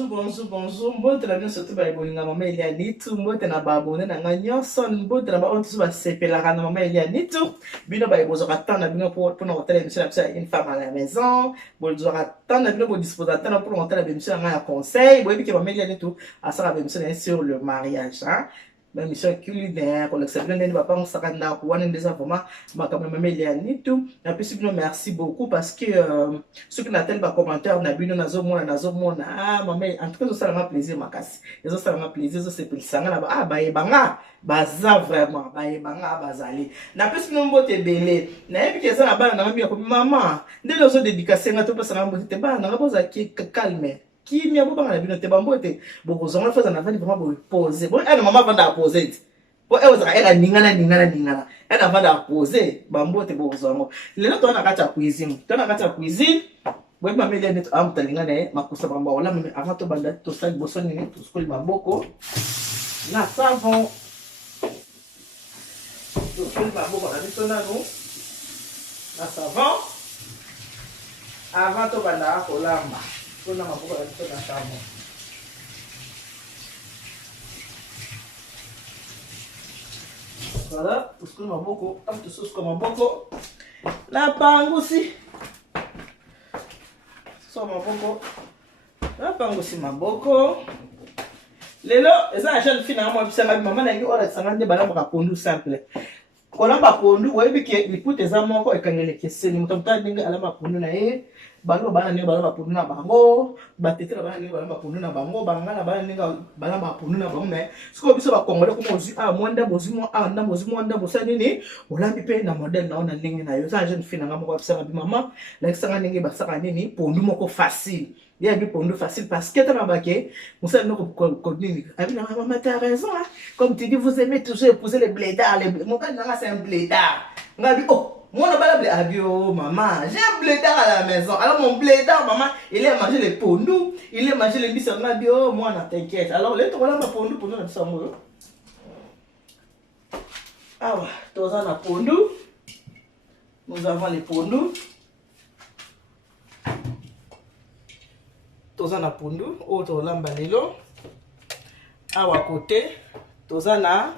bonjour. Mbote na biso surtout ba bolinga mama Elianitu, mbote na ba abonné na nga nyonso, mbote na ba on tous ba sepelaka na mama Elianitu. Bino ba bozaka temps na bino pour na hôtel émission na une femme à la maison. Bozaka temps na bino bo disposer temps pour hôtel émission na conseil. Boyebi ke mama Elianitu asaka émission sur le mariage, hein. Même mission culinaire pour l'exception de papa on s'arrête pour one déjà vraiment ma quand même Elianitu. Et puis merci beaucoup parce que ceux qui n'attendent pas commentaire na bino nazo mona ah maman en tout cas ça m'a plaisir makasi. Ça m'a plaisir c'est pour ça na ah ba ebanga baza vraiment ba ebanga bazali. Na plus bino mbote belé. Na yebi ke ça na bana na ko maman ndelo zo dédicacer ngato pesa na mbote bana na boza ki calme. Qui m'a pas bino te bambote boko zonga faza na vani vraiment bo poser bon elle maman va da poser bon elle va elle ningana elle va da poser bambote boko zonga lelo to na kata cuisine bon maman elle net am talinga ne makusa bamba wala mais avant to banda to sa bosoni ne to skoli maboko na savon to skoli maboko na bito na no na savon avant to banda ko lamba. Voilà, parce que maboko, tout ça comme maboko. La pangoussi. So maboko. La pangoussi maboko. Lelo, eza jeune fille na moi bisanga maman na ngi ora tsangande bana ba pondu simple. Kolamba pondu, webi ke lipute za moko ekangele keseni mutamta ninga alama pondu na ye. Balo bana ninga bala bapundu na bango batete bana ninga bala bapundu na bango bangana bana ninga bala bapundu na bango mais siko biso ba kongole ko mozu ah mwanda mozimo ah nda mozimo nda mosani ni olambi pe na modèle na ona ninga na yo ça jeune fille nga moko bisanga bi maman la sanga ninga basaka nini pondu moko facile bien bi pondu facile parce que ta mabake mosani no ko nini abi na maman tu as raison hein comme tu dis vous aimez toujours épouser les blédards mon gars nga c'est un blédard ngabi oh. Moi, on a pas la bio, maman. J'ai un blédard à la maison. Alors, mon blédard, maman, il a mangé les pondous. Il a mangé les bisons. On a bio, moi, on t'inquiète. Alors, les trois là, ma pondou, pondou, on a ça, moi. Ah, ouais, tous en a pondou. Nous avons les pondous. Tous en a pondou. Autre lambalelo. Ah, à côté. Tous en a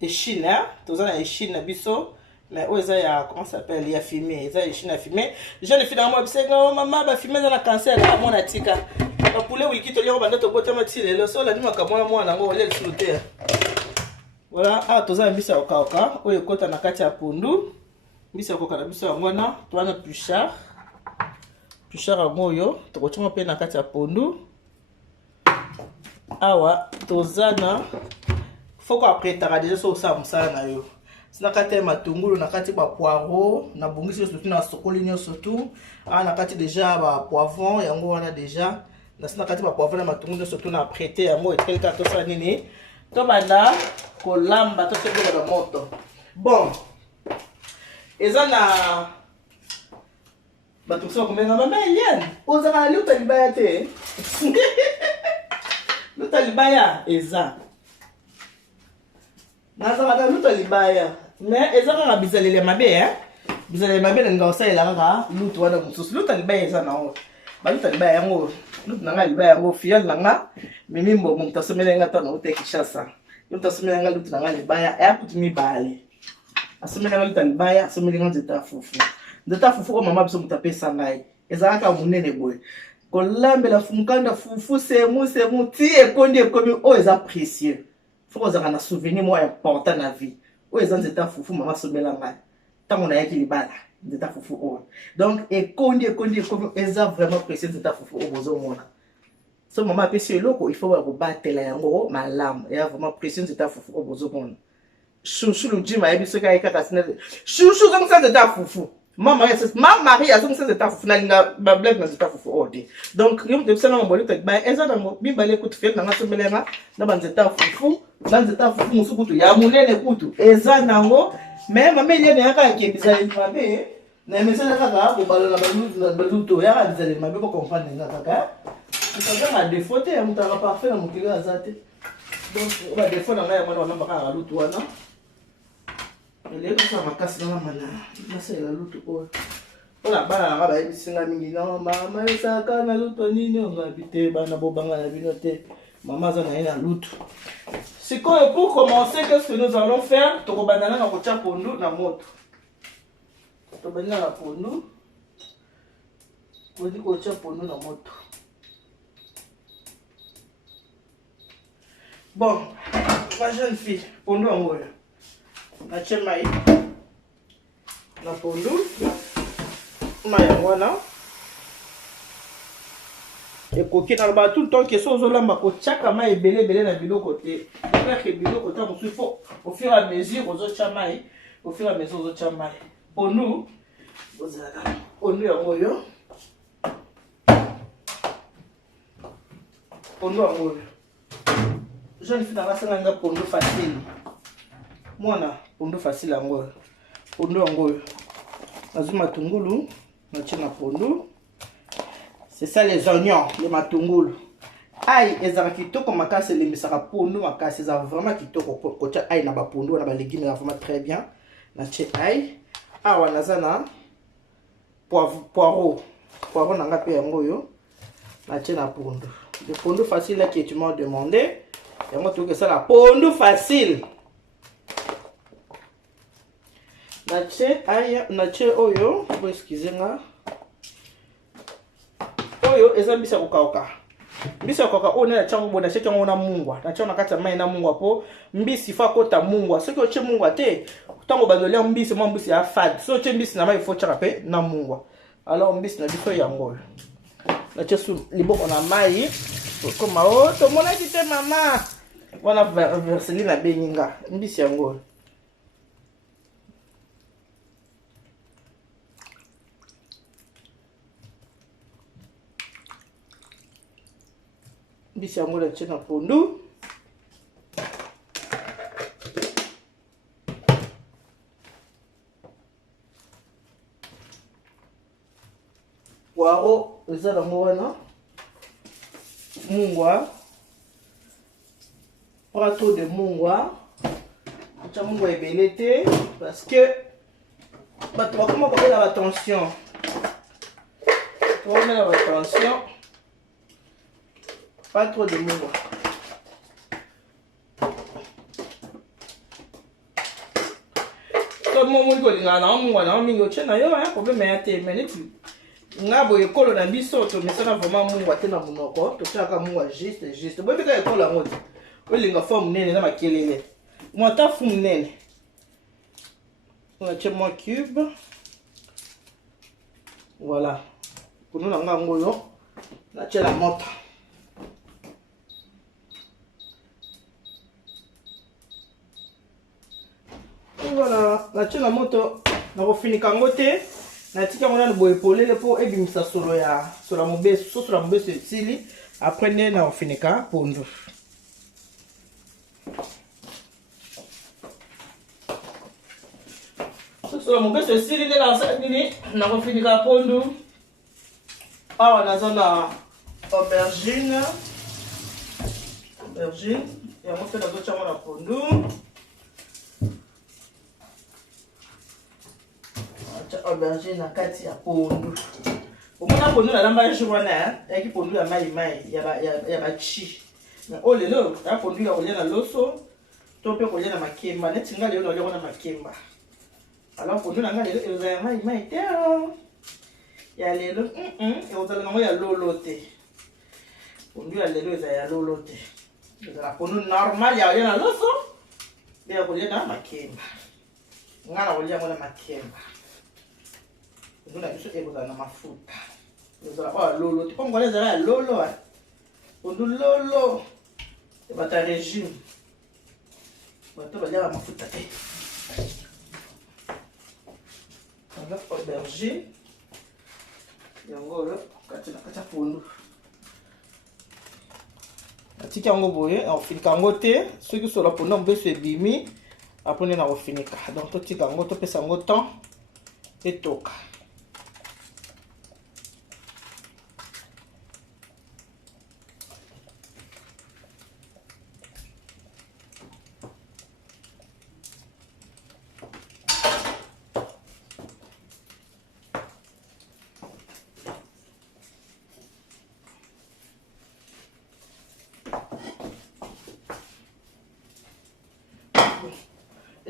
échine, hein. Tous en a échine, biso. Mais où est-ce comment ça s'appelle, il y a fumé, il y a chine à fumer. Je ne suis pas moi, c'est que maman va fumer dans la cancer là, mon atika. Le poulet oui qui te l'a bandé au côté matile, le sol a dit moi comme moi na ngo le sauter. Voilà, ah toza mbisa okaka, oyo kota na kati ya pondu. Mbisa okaka na biso ngona, to na puchard. Puchard ngoyo, to ko tuma pe na kati ya pondu. Awa toza na faut qu'on après ta déjà so ça musala na yo. Na kati matungulu na kati ba poireau na bongisi surtout na sokoli nyo surtout na kati déjà ba poivron yango wana déjà na kati ba poivron na matungulu surtout na prêter yango etel ka to sa nini to banda ko lamba to tebe ba moto bon eza na ba to so komenga mama Eliane oza na luta libaya te luta libaya eza na luta libaya mais ezaka ka bizalele mabe hein bizalele mabe nga osalela kaka lutu wana mususu luta libaya eza na o ba luta libaya yango lutu nanga libaya yango fiole nanga mimi mbo mutasomela nga tana ute Kinshasa mutasomela nga lutu nanga libaya ya kutumi bale asomela nga luta libaya asomela nga nzeta fufu ko mama biso mutapesa ngai ezaka ka munene boye ko lambela fumukanda fufu semu ti ekondi ekomi o eza précieux faut que ça na souvenir moi important na vie o ezanze ta fufu mama somela ngai tango na yaki libala nzeta fufu o donc ekondi eza vraiment précieux nzeta fufu o bozo mona so mama pesi eloko il faut ba batela yango malamu ya vraiment précieux nzeta fufu o bozo mona chouchou le jima yebiso ka ikaka sina chouchou comme ça nzeta fufu Maman Marie a zonga nzeta fufu na linga ba blague na nzeta fufu o de donc yom de sana mboli tek ba eza na bimbale kutu fel na somelenga na banzeta fufu na nzeta fufu musukutu ya munene kutu eza nango mais mama Eliane yaka ke bizali mabe na mesala kaka ko balo na baluto ya bizali mabe ko comprendre nga kaka c'est un défaut te mutaka parfait na mukilo azate donc ba défaut na nga ya mwana wana baka baluto wana ele ko sa makasi na mana na sela luto o mpona bana nanga bayebisinga mingi non mama esaka na lutu nini ongabi te bana bobanga na bino te mama aza na ye na lutu sikoyo pour commencer qu'est-ce que nous allons faire tokobandana na kotia pondu na moto tobandana na pondu kodi kotia pondu na moto bon ma jeune fille pondu yango oyo natie mai na pondu mai yango wana ekoki naloba tout le temps ke so ozolamba kotiaka mai ebele na biloko te freke biloko ta mosusu fo au fur et à mesure ozotia mai au fur et à mesure ozotia mai pondu ozalaka pondu yango oyo pondu yango oyo jeune fille nanga asanganga pondu facile mwana pondu facile yango oyo pondu yango oyo nazwi matungulu natie na pondu. C'est ça les oignons, les matungulu. Aïe, ezara kitoko makasi lemisaka pondu makasi, ezara vraiment kitoko kotia aïe na ba pondu na ba légumes vraiment très bien. Natie aïe. Awa nazana poireau nanga pe yango yo. Natie na pondu. Le pondu facile là que tu m'as demandé. Et moi trouve que ça la pondu facile. Natie aïe, natie oyo, vous excusez-moi. Oyo eza mbisi ya kokauka. Mbisi ya kokauka oyo na chango bona cheki yango na mungwa. Na chango na kati ya mai na mungwa po mbisi fa kota mungwa. Soki oche mungwa te, tango bazolia mbisi mo mbisi ya fade. So oche mbisi na mai fo chaka pe na mungwa. Alors mbisi na biso yango. Na chesu liboko na mai. Koma o to mona kite mama. Wana verseli na beninga. Mbisi yango. Mbisi yango na tie na pondu. Poireau eza nango wana. Mungwa. Pas trop de mungwa. Atia mungwa ebele te parce que bato bakoma kobela batension. Kobela batension. Pas trop de mungwa. So mo mo ko linga na mungwa na mingi ochena yo problème ya te mais ngabo ekolo na biso to mesana vraiment mungwa te na munoko to chaka mungwa juste boy bika ekolo yango te olinga forme nene na makelele mo ta fumu nene on a moi cube voilà pour nous nga ngoyo na chela moto. Voilà, la tue la moto, na refinika ngo te, na tika ngona boye polele po ebimisa solo ya sola mobeso, so sola mobeso etili, après ne na refinika pondu. So sola mobeso etili ne na sa nini na refinika pondu. Awa naza na aubergine, ya mo fe na zo chamo na pondu. Aubergine na kati ya pondu. Omona pondu na lamba jwana ya ki pondu ya mai ya ba chi. Na olelo ya pondu ya kolia na loso to pe kolia na makemba neti nga lelo na na makemba. Alors pondu na nga lelo ezo ya mai te. Ya lelo ezo na ngo ya lolo te. Pondu ya lelo ezo ya lolo te. Ezo na pondu normal ya na loso ya kolia na makemba. Nga na kolia na makemba. Nous avons dit que vous avez mafuta. Nous avons lolo. Tu comprends les arrêts lolo. On dit lolo. C'est pas ta régime. Tu vas dire mafuta. On a aubergine. Yango là, katia pondu. Atika yango boye, on finit kango te. Ceux qui sont là pour nous beso ebimi. Après on a fini. Donc to tika yango to pesa yango temps et toka.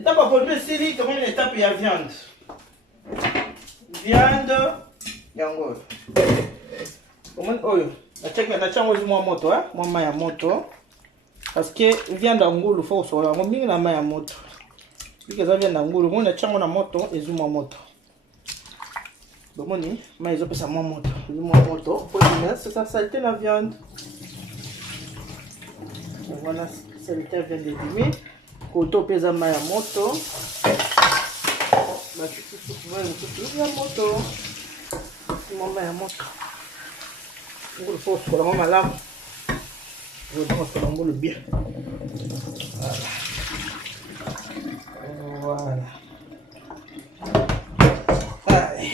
Étape à produire ici, comme une étape, il y a viande. Viande, yango. Comment, oh, la check la chango du moi moto, hein, moi maya moto. Parce que viande angulu faut so la mingi na maya moto. Bika za viande angulu, moi na chango na moto, ezu moi moto. Bomoni, mais ils ont pris ça moi moto, ezu moi moto. Faut dire c'est ça saleté la viande. Voilà, saleté viande de dimi. Koto pesa maya moto. Ba tutu tutu va tutu ya moto. Mama ya moto. Ngulu faut so la mama là. Je vais faire un peu bien. Voilà. Allez.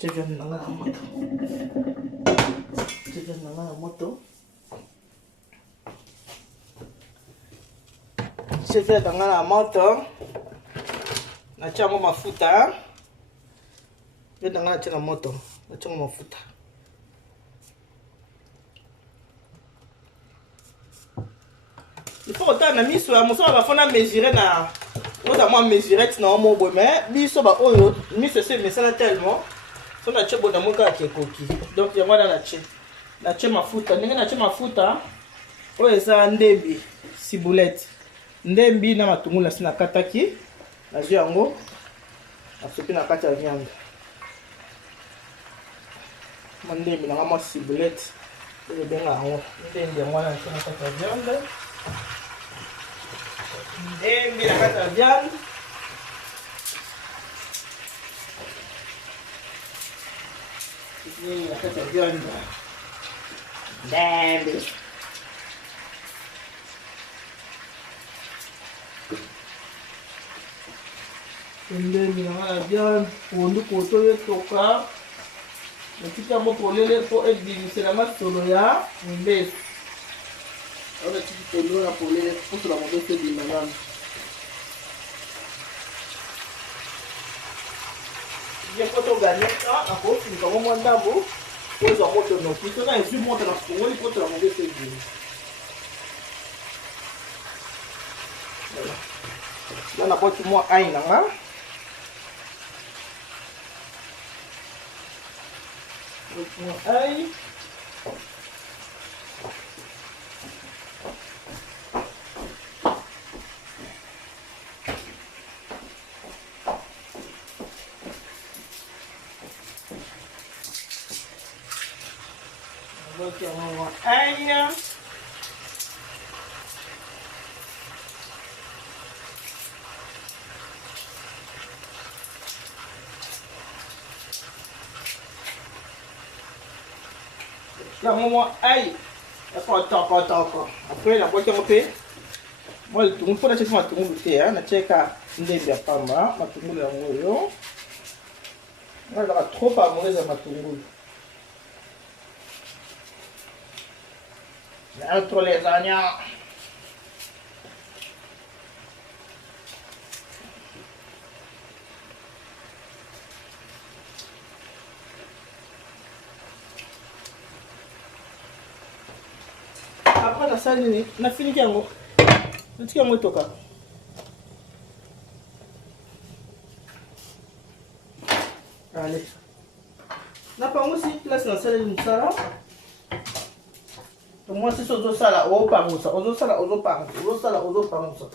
Je viens de la moto. Je viens de la moto. Je viens de la moto. Na chango mafuta. Je viens de la moto. Na chango mafuta. Il faut autant na miso ya moso ba fona mesurer na notamment mesurer na mo bo mais biso ba oyo miso c'est mais ça tellement so na chebo na moka ke koki donc ya mwana na che mafuta ndenge na che mafuta oyo eza ndembi ciboulette ndembi na matungulu sina kataki na jeu yango asopi na kati ya viande ndembi na ma ciboulette le benga yango ndembi ya mwana na kati ya viande. Ndembi na kati ya viande. Ndembi na kati ya viande. Ndembi. Ndembi na kati ya viande. Pondu koto yetoka. Natika mo polele po ebimisela masolo ya mbesi. On a dit que nous avons pour la mauvaise de l'imam. Il y a quand on gagne ça, à cause du moment d'abord, pour les amours de nos fils, on a vu monter la fourre, il faut la mauvaise de l'imam. Là, on a pas tout moi aïe là. Aïe. Donc on va aïe. Là moi aïe. Attends. Après la boîte on fait. Moi le tout faut la checker ma tout le thé hein, na cheka ndembi ya pamba, matungulu ya moyo. Moi là trop pas mauvais matungulu. Entre les oignons. Après la salle, on a fini yango. On tient moi toka. Allez. Na pas aussi place na salle ni sala. Moi c'est ça sala o pangusa, ozo sala ozo pangusa.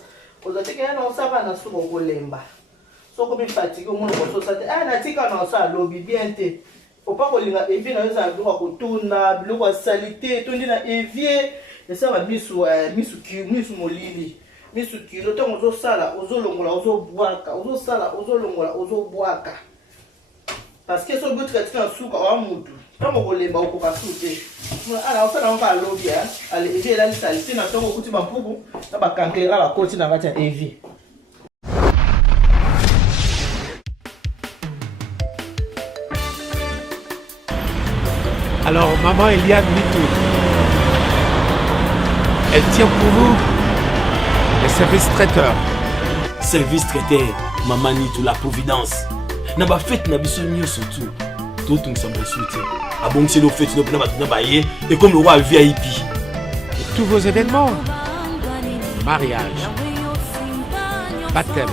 Ozo teke na osaba na suko kolemba. Soko bi fatigue mo no so sate. Ah na tika na osala lobi bien te. Faut pas kolinga evier na yoza biloko kotuna, biloko ya salité, tondi na evier. Et ça va misu molili. Misu kilo to ozo sala, ozo longola, ozo boaka, ozo sala, ozo longola, ozo boaka. Parce que so goût traité na suka wa mutu. Tango kolemba okoka sute. Ala osala mpa lobi hein. Allez, evier la salité na tango kuti ba mpuku, na ba kankera ba koti na kati ya evier. Alors, maman Eliane Mitou, elle tient pour vous les services traiteurs. Service traiteur, maman Nitou, la providence. Na ba fête na biso nyo surtout. Tout on s'en souhaite. Ah bon, c'est le fait de na ba et comme le roi VIP. Pour tous vos événements, mariage, baptême,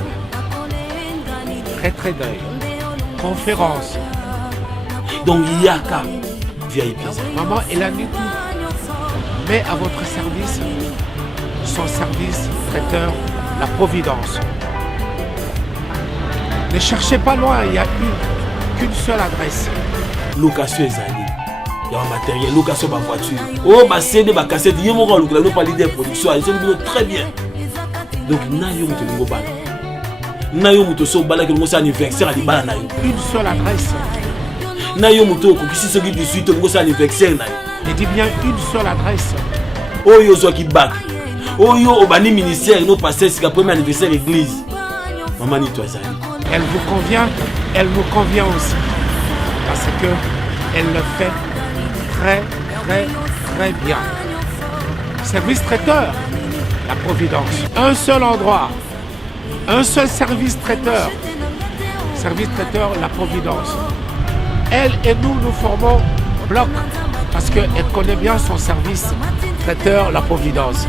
retrait d'œil, conférence. Donc Yaka VIP. Maman, elle a dit tout. Mais à votre service, son service traiteur, la Providence. Ne cherchez pas loin, il n'y a qu'une seule adresse. Location ezali. Il y a un matériel, location de voiture. Oh, ma CD, ma cassette, il y a mon rôle, nous pas l'idée de production, ils ont très bien. Donc, nayo muto ngo bala. Nayo muto so bala que nous anniversaire ali bala nayo. Une seule adresse. Nayo muto ko kisi so ki 18 ngo anniversaire nayo. Je dis bien une seule adresse. Oyo zo ki bak. Oyo obani ministère no passer c'est premier anniversaire église. Maman ni toi ça. Elle vous convient aussi. Parce que elle le fait très bien. Service traiteur, la Providence. Un seul endroit, un seul service traiteur. Service traiteur, la Providence. Elle et nous formons bloc parce qu'elle connaît bien son service traiteur, la Providence.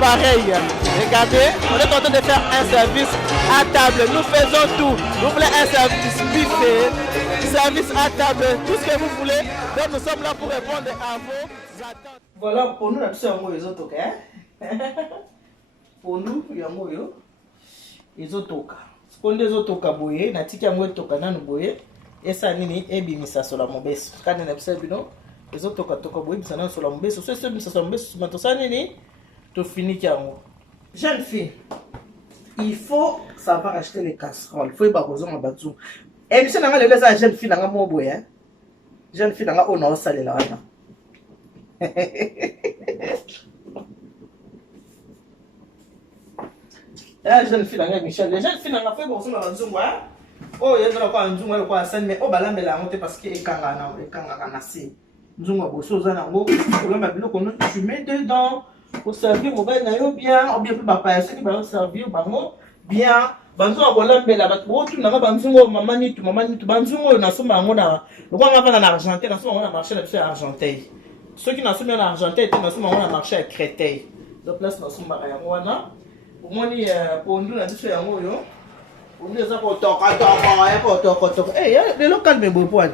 Pareil, regardez, on est en train de faire un service à table. Nous faisons tout. Vous voulez un service buffet, service à table, tout ce que vous voulez. Donc nous sommes là pour répondre à vos attentes. Voilà, pour nous, nous avons les autres. Pour nous, il y a les autres. Ce qu'on dit les autres, nous avons et ça, nous avons ça sur la mobile. Quand nous avons ça, les autres, nous avons ça sur la mobile. Ce sont les autres. Tu finis Kiango. Jeune fille, il faut savoir acheter les casseroles. Il faut y avoir besoin de battre. Et monsieur n'a pas les jeune fille n'a pas boy hein. Jeune fille n'a pas on a salé là. La jeune fille n'a Michel. Les jeunes filles n'a pas fait besoin de battre. Oh il y a de quoi un zoom le quoi scène mais oh bala mais la monter parce que kanga na si. Zoom bosso za na ngo. Problème ba biloko no tu mets dedans. Pour servir mon bain bien, ou bien pour papa, ceux qui vont servir bien. Banzo a volé mais la batte. Tu n'as pas banzo maman ni tu banzo na so bango na. Le quoi on va en Argentine, na so on a marché là Argentine. Ceux qui n'a so en Argentine, na so on a marché à Créteil. Donc là na so maraya wana. Pour moi ni pour nous na so yango yo. Pour nous ça ko toka. Eh, le local me beau poil.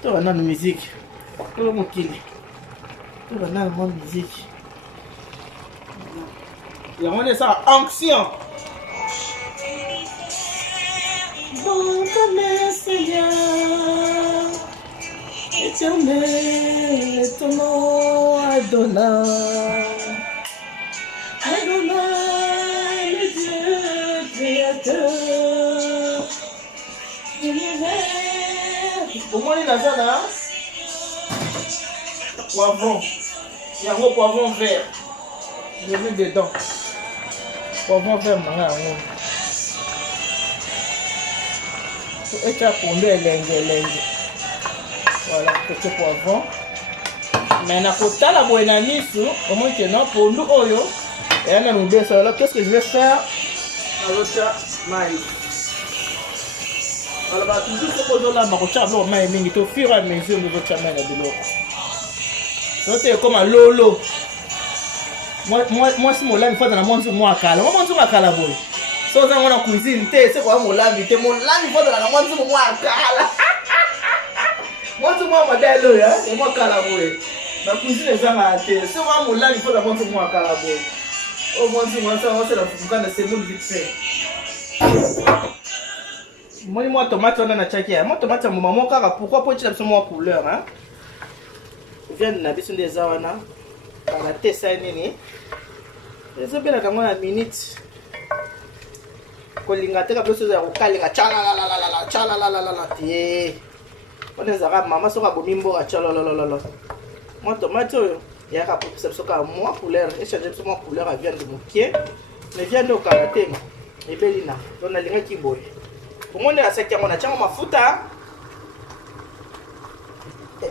Tu vas dans la musique. Tu vas m'killer. Tu vas dans la musique. Et on est ça, ancien. Donc, mais Seigneur, éternel est ton nom, Adonai. Adonai, le Dieu créateur. Au moins, il y a ça là. Poivron. Il y a un gros poivron vert. J'ai vu dedans. Poivron vert, voilà. Et tu as pondé voilà, petit poivron. Mais na kota la boina nisu, au moins que non, pour nous, oyo. Et on a nous ça là. Qu'est-ce que je vais faire? Alors, maïs. Alors, bah, tout ce qu'on a là, ma rocha, non, maïs, mais il au fur et à mesure, nous autres chamans, de l'eau. C'est comme un lolo. Moi, si mon lame fait dans la montre, moi, à cala. Moi, montre à cala, boy. Sans ça, on a cuisine, c'est quoi mon lame? Mon lame, il faut dans la montre, moi, à cala. Montre-moi, ma belle, hein, et moi, cala, boy. La cuisine est vraiment à terre. C'est moi, mon lame, il faut dans la montre, moi, à cala, boy. Oh, montre-moi, ça, on sait la foucault de ces mots vite fait. Moi, tomate, on a un tchakia. Moi, tomate, mon maman, pourquoi pas tu as besoin de couleur, hein? Viens de n'abiser des awana. Dans la tête, ça nini. Les autres, là, dans la minute. Quand l'ingateur a besoin de caler, tchalalala, tiens. On est arabe, maman sera bonimbo, tchalalala. Moi, tomate, il y a un rapport de moi, couleur, et changer de moi, couleur, elle vient de mon pied. Mais vient de karaté, et belina. On a l'inga qui boit. Pour moi, on est à 5 ans, on a tchang ma fouta.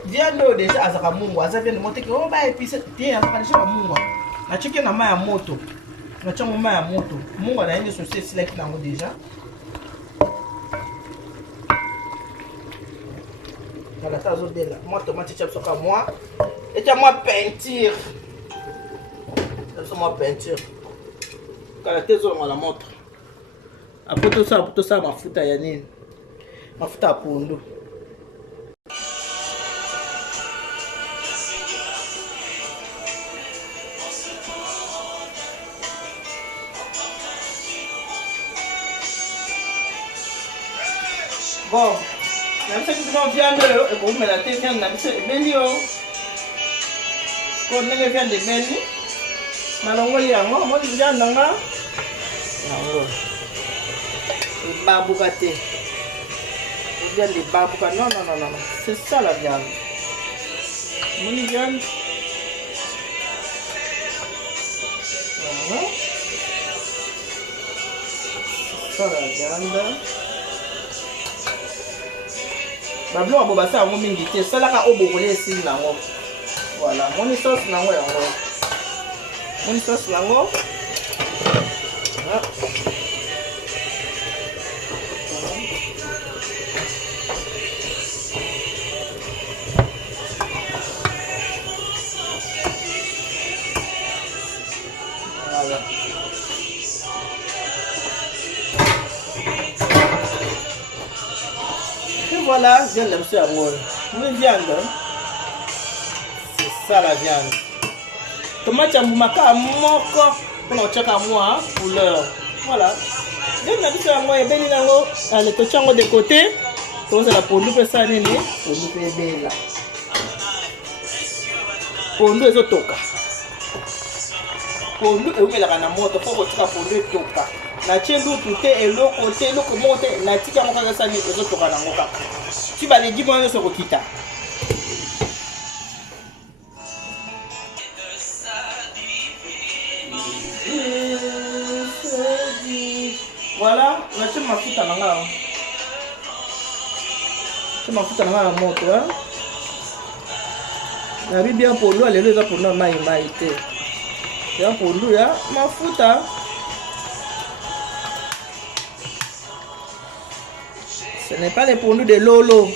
viande déjà azaka mungu aza viande moteke o ba épice tie azaka déjà mungu na chike na mai ya moto na chango mai ya moto mungu na yende sosie silaki nango déjà voilà ça zo bela moi tomate chap soka moi et tiens moi peinture ça moi peinture kala tezo ngala moto après tout ça mafuta ya nini mafuta ya pundu. Bon, na bisa kitu viande leo eko umela te viande na bisa ebeli yo. Ko nenge viande ebeli. Malongo yango mo viande nga. Yango. Babu kate. Viande babu ka non. C'est ça la viande. Mon viande. Voilà. Ça la viande. Bablo abo basa yango mingi te salaka obokole esili nango voilà moni sauce nango yango moni sauce nango voilà voilà, viande de monsieur Amour. Une viande, c'est ça la viande. Tomate yambumaka moko pour le tchaka moi couleur. Voilà. Viande de monsieur Amour est belle nango. Allez, to chango de côté. Toza la pondu pe sa nini? Pondu pe bela. Pondu ezo toka. Pondu eumelaka na moto po kotika pondu etoka. Na tiendu tout eloko monte na tika mo kaka sani ezo toka nango kaka. Tu vas les dire moi sur Okita. Voilà, on a tué ma foute à l'anga. Tu m'as foutu à l'anga la moto, hein. La vie bien pour nous, elle est là pour nous, maïté. Bien pour nous, hein. Ma foute, hein. Ce n'est pas les pondus de Lolo.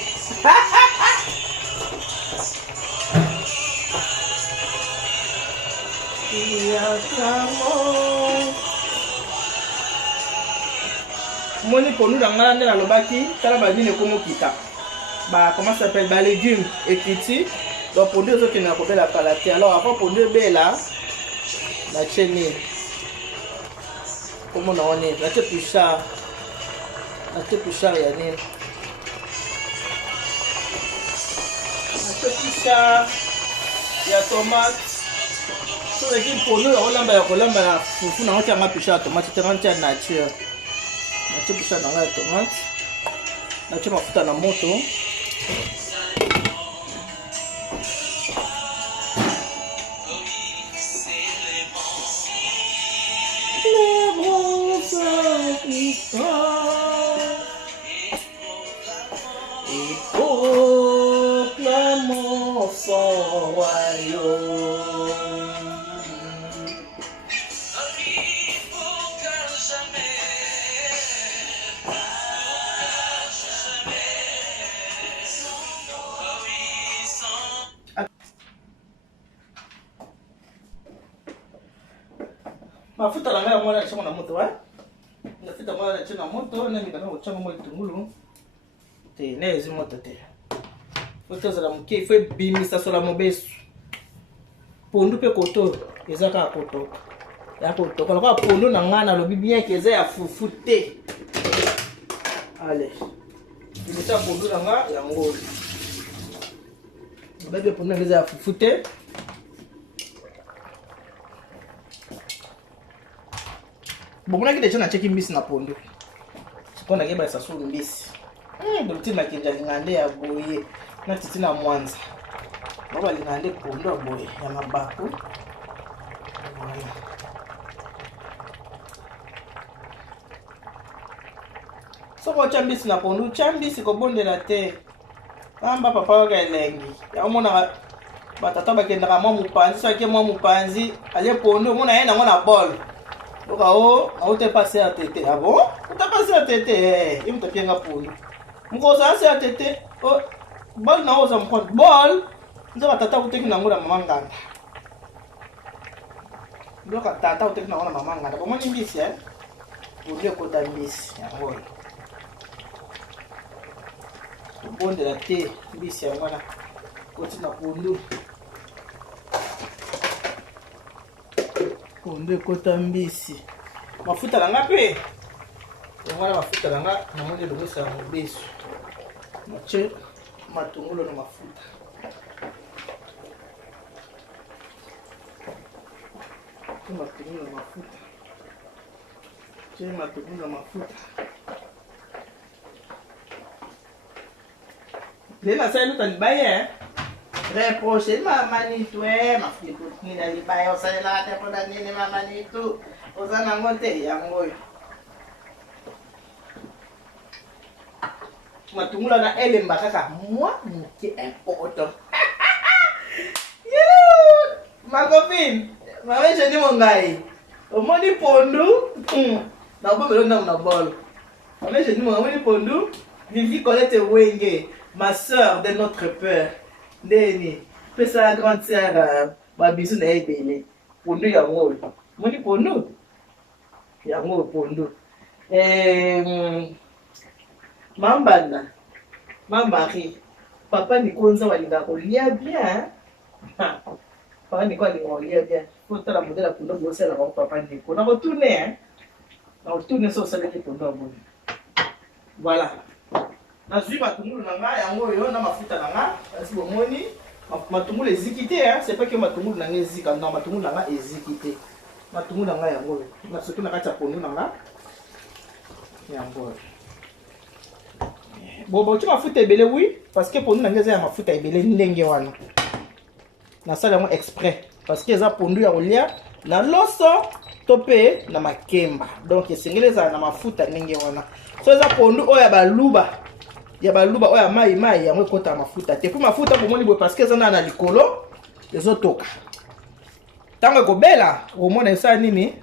Moni pondu dans la lobaki, talabadi ne komo kita. Bah comment ça s'appelle? Bah légumes et kiti. Donc pondu aux autres qui n'a pas la palate. Alors après pondu bella, la chenille. Comment on est? La plus cher. Acheter plus cher et aller. Acheter plus cher. Il y a tomate. Sur les guides pour nous, on l'a foufou dans le plus cher tomate. C'est un tiers nature. Acheter plus cher dans la tomate. Acheter ma foute à la moto. Les bronzes qui sont. Son royaume. Mafuta la ngaya mwana chama na moto wa. Mafuta mwana chama na moto na mikana uchanga mwa kitungulu. Te nezi moto te. Foto la muke foi bimisa sola mobesu. Pondu pe koto ezaka koto. Ya koto kwa pondu na ngana lobi bien que eza ya fufute. Allez. Bimisa pondu na nga yango. Bebe pondu eza ya fufute. Bokuna ki deja na cheki mbisi na pondu. Sikona ke ba sasu mbisi. Bulti na kinja ngande ya boye. Na titi na mwanza. Baba lingande pondu boye ya mabaku. So ko chambisi na pondu, chambisi ko bonde la te. Amba papa ga elengi. Ya mona batata bakendaka mwa mupanzi soki mwa mupanzi ale pondo mona ye nango na bol. Donc on te passé à tété. Ah bon? On t'a passé à tété. Il me t'a bien pondo. Mko ça c'est à tété. Oh bol na oza mko bol. Nzo batata uteki nango na mama nganda. Donc tata uteki nango na mama nganda. Bon moni mbisi hein. Pondo ko ta mbisi. Yango. Bon de la thé, mbisi yango na. Koti na pondo. Pondo ekota mbisi. Mafuta na nga pe. Yango na mafuta na nga na moni elongisa yango besu. Mache matungulu na mafuta. Matungulu na mafuta. Che matungulu na mafuta. Lena sa luta libaye reproche mama nitu mafuta nina libaye osalela ate poda nini mama nitu ozana ngote yango matungula na elemba kaka moi muke important ma copine mama je ni mongai omoni pondu na bomelo na bol mama je ni mongai pondu Vivi Colette Wenge, ma soeur de notre père. Neni, peut sa grande sœur, ma bisou na ebele. Pour nous yango. Moni pour nous. Yango pour nous. Mambana. Mambari. Papa ni konza walinga kolia bien. Papa ni kwa linga bien. Faut la modèle pour nous bosser la papa ni ko. Na retourner hein. Na retourner sur ça pour nous. Voilà. Nazui matungulu nanga yango yo na mafuta nanga kasi bomoni matungulu ezikité hein c'est pas que matungulu nanga ezika non matungulu nanga ezikité matungulu nanga yango na surtout na kati ya pondu nanga yango bon tu mafuta ebele oui parce que pondu nanga eza ya mafuta ebele ndenge wana na sala yango exprès parce que eza pondu ya kolia na loso topé na makemba donc esengeleza na mafuta ndenge wana so eza pondu oya baluba ya baluba oya mai yango ekota mafuta te po mafuta bomoni boye parce que eza na likolo ezotoka ntango ekobela omona esala nini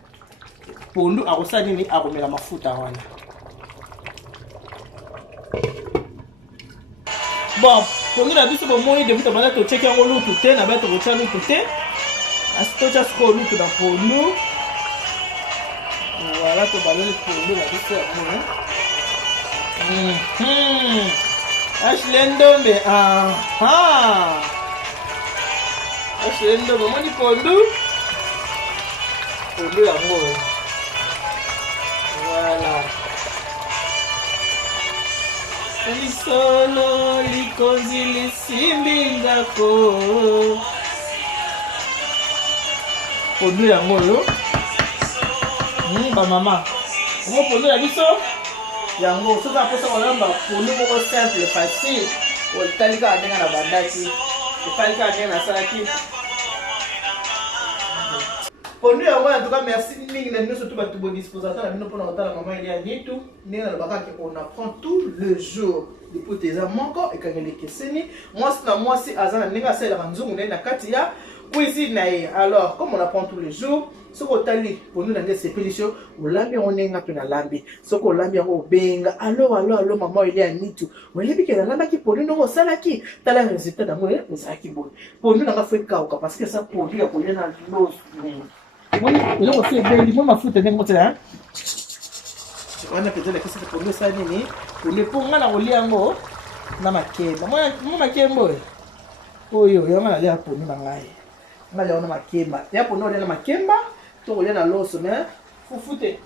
pondu akosala nini akomela mafuta wana bon pondu na biso bomoni debuta banda tocheki yango lutu te na bato kotya lutu te asi totya sikoyo lutu na pondu voilà tobaloli pondu na biso yango Ashley Ndombe, Ashley Ndombe, moni pondu yango. Voilà. Lisolo likonzi lisimbi ngako. Pondu yango yo. Ba mama. Mo pondu ya biso. Yango soka posa kolamba pondu moko simple facile otalika abenga na bandaki otalika abenga na salaki pondu yango en tout cas merci mingi na biso tout bato bo disposition na bino pona kotala mama ili ya nitu ndenge na lobaka ke on apprend tout le jour l'hypothèse moko ekangelekeseni mwasi na mwasi aza na ndenge asalelaka nzungu na ye na kati ya cuisine na ye alors comme on apprend tous les jours soko otali pondu na nde sepelisio olambi yango ndenge mpe na lambi soko olambi yango obenga alo mama oyebi ya nitu oyebi ke nalambaki pondu ndenge osalaki tala résultat nango ezalaki boye pondu nanga fo ekauka parce que eza pondu ya kolia na loso moni eloko so ebendi mo mafuta ndenge motela wana mpenza lakisi ke pondu esala nini pondu eponga na kolia yango na makemba mo makemba oyo yango nalia pondu na ngai nalia wana makemba ya pondu olia na makemba to kolia na loso mais fufute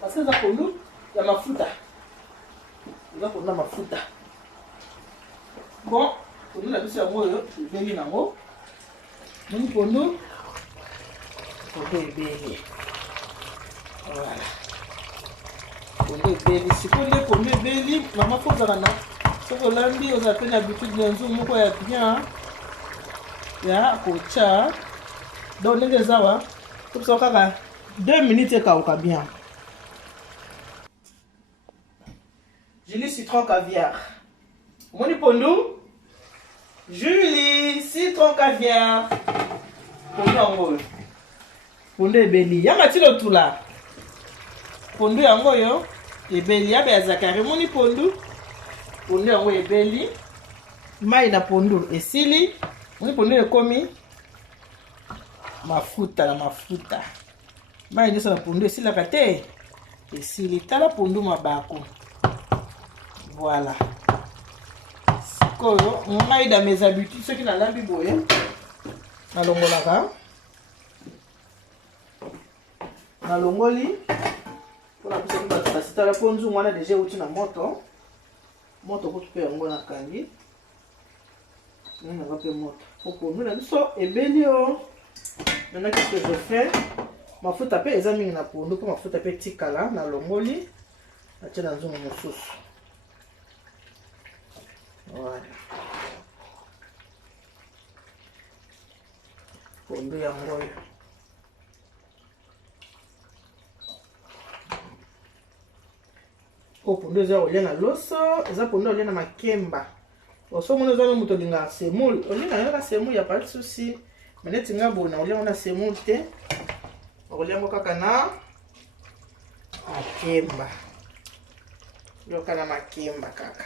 parce que eza pondu ya mafuta eza pondu na mafuta bon pondu na biso yango oyo ebeli nango moni pondu ebeli voilà pondu ebeli sikoyo nde pondu ebeli mama fo ozala na soki olambi ozala mpe na habitude ya nzungu moko ya bien ya kotya donc ndenge ezawa tobiso kaka 2 minutes ekauka bien Julie citron caviar Moni pondu. Julie, citron caviar. Pondu yango. Pondu ebeli. Yanga ti lo tula. Pondu yango yo. Ebeli ya be Zakari moni pondu. Pondu yango ebeli. Mai na pondu esili. Moni pondu ekomi mafuta na mafuta. Mai nyonso na pondu esilaka te. Esili tala pondu mabako. Voilà. Sikoyo, ngai dans mes habitudes, ceux qui n'ont pas boye. Nalongolaka. Nalongoli. Pour la personne qui va citer la pondu, on a déjà outil na moto. Moto pour tuper yango na kangi. On va faire moto. Pour pondu na biso ebelio. Maintenant qu'est-ce que je fais? Mafuta pe eza mingi na pondu pour mafuta pe tikala na longoli. Atia na nzungu mosusu. Voilà. Pondu yango. Pondu eza olia na loso, eza pondu olia na makemba. Oso mona eza moto linga semoule, olia na semoule ya pas de souci. Mais tinga bona olia na semoule te. Olia ngo kaka na makemba. Yoka na makemba kaka.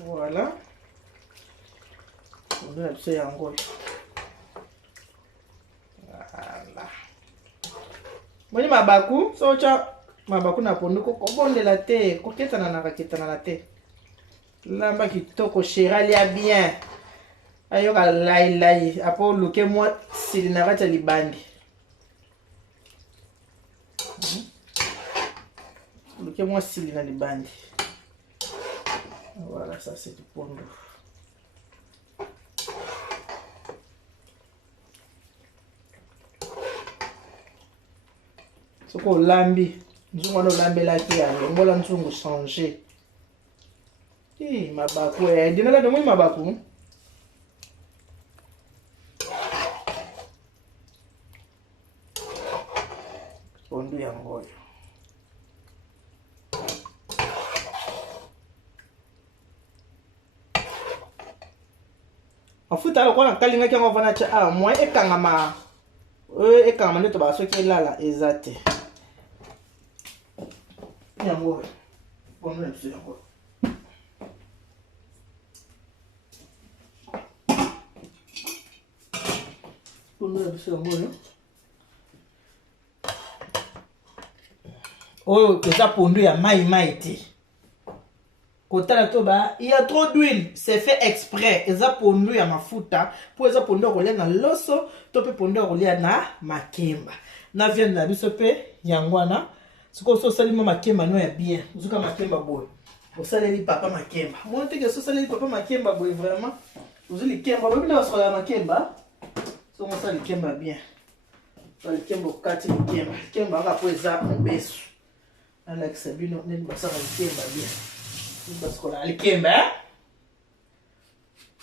Voilà. On a fait un gros. Voilà. Moni mabaku, socha mabaku na pondu ko bonde la te, ko ketana na raketana la te. Lamba kitoko shirali ya bien. Ayoka lai apo luke moi silina kata libandi. Luke moi silina libandi. Voilà, ça c'est du pondu. Ce qu'on lambi, nous on a lambé la qui a, on va l'entendre changer. Eh, ma bakou, dis là de moi ma bakou. Pondu yango. Mafuta yako na kalinga kyango vana cha moi ekangama ndeto ba soki elala ezate yango bonne mpse yango bonne mpse yango oh eza pondu ya mai te. Il y a trop d'huile, c'est fait exprès. Eza pondu ya mafuta, pour eza pondu rolia na loso, to pe pondu rolia na makemba. Na viande na biso pe yangwana. Siko so salima makemba no ya bien. Uzuka makemba boy. Osaleli papa makemba. Moi te que so saleli papa makemba boy vraiment. Uzuli kemba, boy na so ya makemba. So mo sali kemba bien. So le kemba kati le kemba. Kemba nga po eza mobesu. Alex bino neni basaka kemba bien. Parce qu'on a le kemba.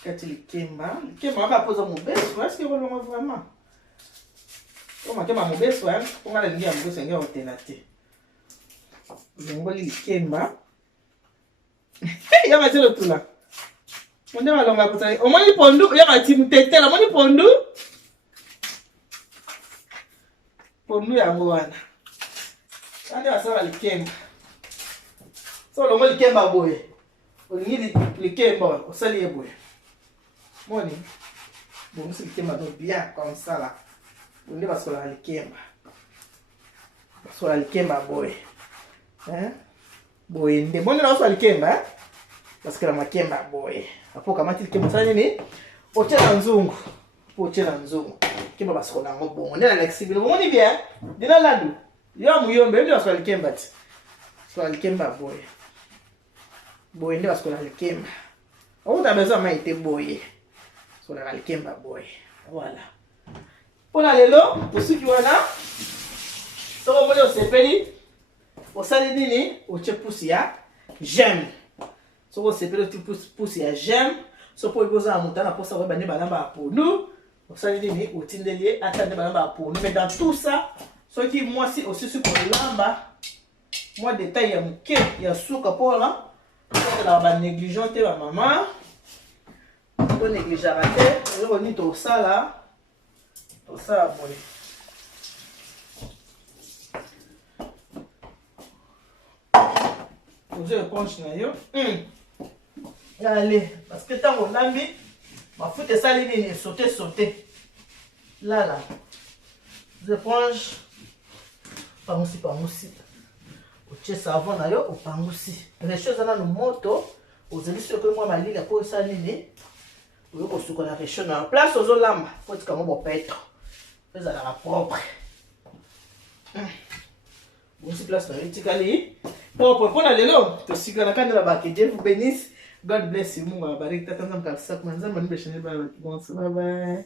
Quand il kemba, on va poser mon best. Est-ce que vous voulez vraiment? On va poser mon best. On va aller dire mon best. On va aller le kemba. Il y a le tout là. On va aller poser. On va aller pondu. Il y a un petit tête là. On va aller pondu. Pondu ya mwana. Ande asala le kemba. So le mot kemba boy. Olingi le kemba, osali ye boy. Moni. Bon, c'est le kemba donc bien comme ça là. On est parce qu'on a le kemba. Parce qu'on a le kemba boy. Hein? Boy, ndé bon là on le kemba, hein? Parce que la makemba boy. Apo kama ti le kemba ça nini? Ochela nzungu. Ochela nzungu. Kemba parce qu'on a un bon. On est la flexible. On est bien. Dina landu. Yo muyombe, ndio parce qu'on a le kemba. Parce le kemba boy. Boy ndio parce qu'on a le kemba. On a besoin de été boy. Parce qu'on a le kemba boy. Voilà. Pour la lelo, pour ceux qui sont là, si vous voulez sepeli, au sali nini, au tche pousse ya j'aime. Si vous sepeli au tche pousse ya j'aime, si vous pouvez à montagne pour savoir bande balamba pour nous, au sali nini, au tindelier, attendre balamba pour nous. Mais dans tout ça, ceux qui moi aussi sur pour lamba, moi détail ya muke ya souka pour là. la négligente ma maman. On négligera te. On dit tout ça là. Tout ça bon. Vous avez punch na yo. Allez, parce que tant on a mis ma foute ça les sauter. Là. Vous punch. Pas aussi. O savon na yo o pangusi. Les choses na no moto, aux émissions que moi ma ligne pour ça nini. O ko suko na réchaud na place aux olamba. Faut que mo petre. Fais ça la propre. Bon si place na itikali. Propre pour aller là. To sikala kana la ba que Dieu vous bénisse. God bless you. Mungu awabariki. Tata nzamkabisa kwa nzambe nibeshane bye bye.